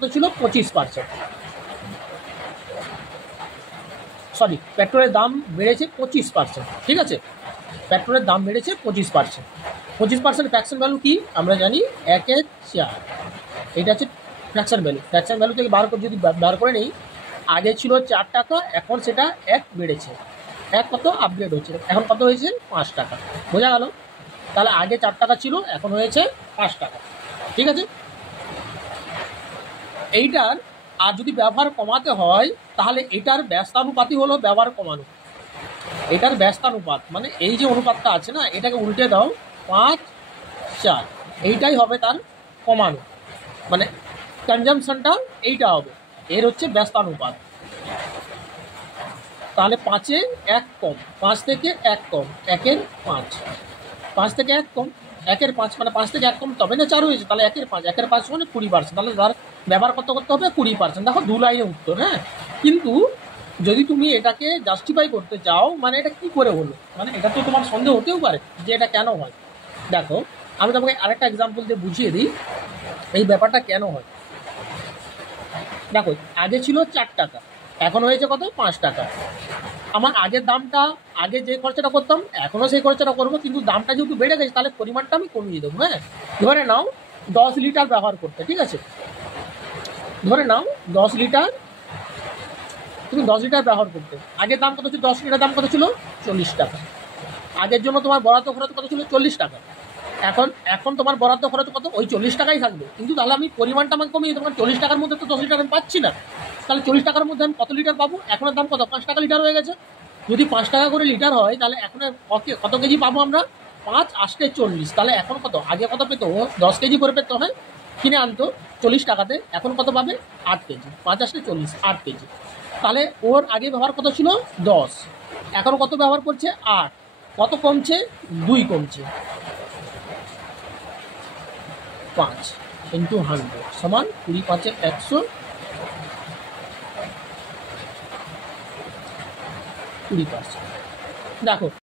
ছিল 25%। সরি, পেট্রোলের দাম বেড়েছে 25%। ঠিক আছে, পেট্রোলের দাম বেড়েছে 25%। 25% ফ্র্যাকশন ভ্যালু কি আমরা জানি, 1/4। এটা হচ্ছে ফ্র্যাকশন ভ্যালু। ফ্র্যাকশন ভ্যালু থেকে যদি বার করে নেই, আগে ছিল 4 টাকা, এখন সেটা 1 বেড়েছে। 1 কত আপগ্রেড হচ্ছে, এখন কত হয়েছে 5 টাকা। বোঝা গেল? তাহলে আগে 4 টাকা ছিল, এখন হয়েছে 5 টাকা। ঠিক আছে, এইটার আর যদি ব্যবহার কমাতে হয় তাহলে এটার ব্যস্তানুপাতই হলো ব্যবহার কমানো। এটার ব্যস্তানুপাত মানে এই যে অনুপাতটা আছে না, এটাকে উল্টে দাও 5/4, এইটাই হবে তার কমানো, মানে কনজামশনটা এইটা হবে, এর হচ্ছে ব্যস্তানুপাত। তাহলে 5-এ 1 কম, 5 থেকে 1 কম, 1-এর 5, 5 থেকে 1 কম, 1-এর 5, মানে 5 থেকে 1 কম তবে না 4 হয়েছে। তাহলে 1-এর 5, 1-এর 5 মানে 20%। তাহলে তার ব্যবহার কত করতে হবে 20%। দেখো 2 লাইনে উত্তর। হ্যাঁ, কিন্তু যদি তুমি এটাকে জাস্টিফাই করতে চাও, মানে এটা কি করে হলো, মানে এটা তো তোমার সন্দেহ হতেও পারে যে এটা কেন হয়। দেখো, আমি তোমাকে আরেকটা এক্সাম্পল দিয়ে বুঝিয়ে দিই এই ব্যাপারটা কেন হয়। দেখো, আগে ছিল 4 টাকা, এখন হয়েছে কত 5 টাকা। আমার আগের দামটা, আগে যে খরচাটা করতাম এখনও সেই খরচাটা করবো, কিন্তু দামটা যেহেতু বেড়ে গেছে তাহলে পরিমাণটা আমি কমিয়ে দেবো। হ্যাঁ, ধরে নাও 10 লিটার ব্যবহার করতে, ঠিক আছে, ধরে নাও 10 লিটার, তুমি 10 লিটার ব্যবহার করতে, আগের দাম কত ছিল, 10 লিটার দাম কত ছিল 40 টাকা। আগের জন্য তোমার বরাদ্দ খরচ কত ছিল 40 টাকা। এখন এখন তোমার বরাদ্দ খরচ কত, ওই 40 টাকাই থাকবে, কিন্তু তাহলে আমি পরিমাণটা আমাকে কমিয়ে দেবো, কারণ 40 টাকার মধ্যে তো 10 লিটার আমি পাচ্ছি না। তাহলে 40 টাকার মধ্যে আমি কত লিটার পাবো, এখনের দাম কত 5 টাকা লিটার হয়ে গেছে। যদি 5 টাকা করে লিটার হয় তাহলে এখন কত কেজি পাবো আমরা, 5×8 = 40। তাহলে এখন কত, আগে কত পেতো, 10 কেজি করে পেতো, হ্যাঁ কিনে আনতো 40 টাকাতে, এখন কত পাবে 8 কেজি, 5×8 = 40, 8 কেজি। তাহলে ওর আগে ব্যবহার কত ছিল 10, এখন কত ব্যবহার করছে 8, কত কমছে 2 কমছে। 5 × 100 সমান 20×5 = 100, 20%। দেখো